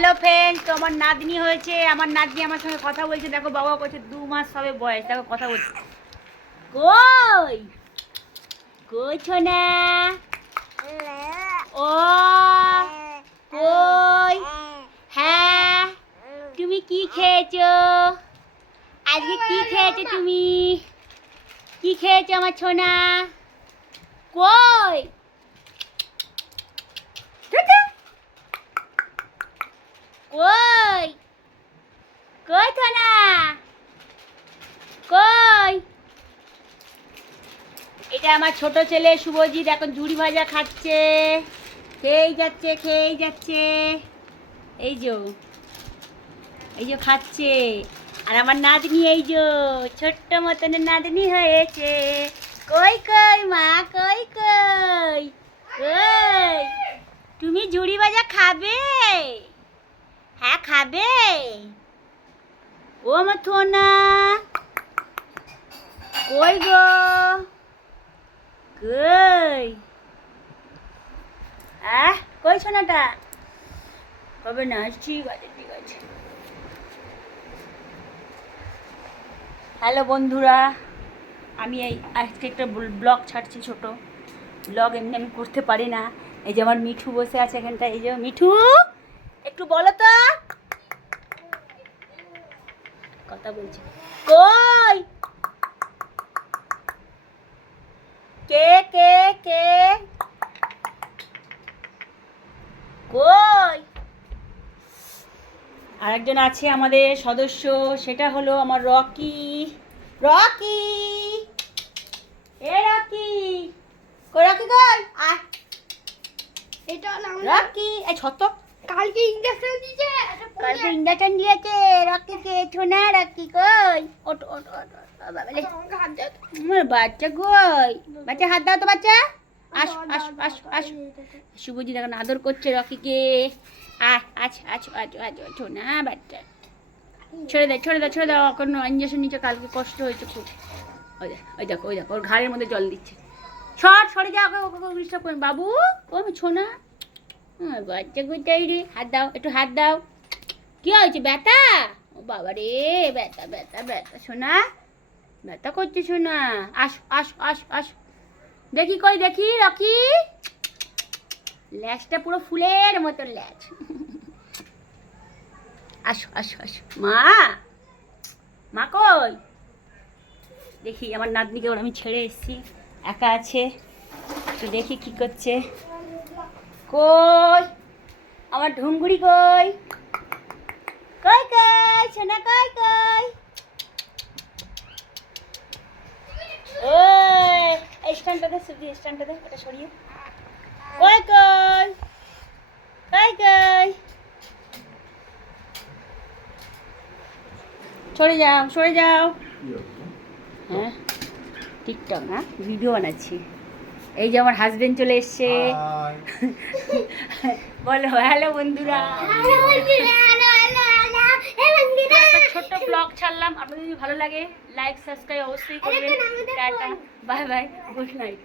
Hello friends, তো আমার নাতনি হয়েছে। আমার নাতনি আমার সঙ্গে কথা বলছে। দেখো বাবা করছে 2 মাস সবে বয়স, দেখো কথা বলছে। কই কই ছোনা? ও কই? হ্যাঁ, তুমি কি খেয়েছো আজকে? কি খেয়েছো তুমি? কি খেয়েছো আমার ছোনা? কই কই কই ছোনা? কই? এটা আমার ছোট ছেলে শুভজিৎ এখন ঝুড়ি ভাজা খাচ্ছে। খেয়েই যাচ্ছে খেয়েই যাচ্ছে। এই যে এই যে খাচ্ছে। আর আমার নাতনি এই যে ছোট্ট মতন নাতনি হয়েছে। কই কই মা, কই কই কই? তুমি ঝুড়ি ভাজা খাবে? হ্যাঁ খাবে? ও আমার থোনা কই গো? কই? কই সোনাটা? হবে না, ঠিক আছে ঠিক আছে। হ্যালো বন্ধুরা, আমি এই আজকে একটা ব্লগ ছাড়ছি, ছোট ব্লগ। এমনি আমি করতে পারি না। এই যে আমার মিঠু বসে আছে এখানটা। এই যে মিঠু, একটু বলো তো, কথা বলছি। কই? কে কে কে? কই? আরেকজন আছে আমাদের সদস্য, সেটা হলো আমার রকি। রকি, এ রকি, কই রকি কই? আয়। এটা রকি, এই ছত। কালকে ইনজেকশন দিয়েছে। কালকে ইঞ্জেকশন দিয়েছে রকিকে। ছোনা রকি কই? ওট ওট ওট ওট, বাবালে। আমাকে হাত দে। আমার বাচ্চা কই? বাচ্চা হাত দাও তো বাচ্চা। আস আস আস আস। শুভজিৎ এখন আদর করছে রকিকে। আয় আছ আছ আছ আছ ছোনা বাচ্চা। ছেড়ে দাও ছেড়ে দাও ছেড়ে দাও, এখন ইঞ্জেকশন নিচে, কালকে কষ্ট হয়েছে খুব। ওই দেখো ওই দেখো, ওর ঘাড়ের মধ্যে জল দিচ্ছে। সরে যাও, ওকে ওকে ডিস্টার্ব করুন বাবু। ও আমি ছোনা, বাচ্চা কোথায় রে? হাত দাও, একটু হাত দাও। কি হয়েছে, ব্যথা? ও বাবা রে, ব্যথা ব্যথা ব্যথা সোনা, ব্যথা করছে সোনা। আস আস আস আস। দেখি কই দেখি রকি, ল্যাজটা পুরো ফুলের মতো ল্যাজ। আসো আসো আসো। মা, মা কই? দেখি আমার নাতনিকে ওর আমি ছেড়ে এসেছি, একা আছে, তো দেখি কি করছে। কই আমার ঢুঙ্গুরি? কই কই কই সোনা, কই কই? ওই এই স্ট্যান্ডটা দে, সুজি স্ট্যান্ডটা দে, এটা সরিয়ে। কই কই কই কই? সরে যাও সরে যাও। হ্যাঁ টিকটক না, ভিডিও বানাচ্ছি। এই যে আমার হাজবেন্ড চলে এসছে। বলো হ্যালো বন্ধুরা। একটা ছোট্ট ব্লগ ছাড়লাম, আপনাদের যদি ভালো লাগে লাইক সাবস্ক্রাইব অবশ্যই করবেন। Tata, bye bye, good night.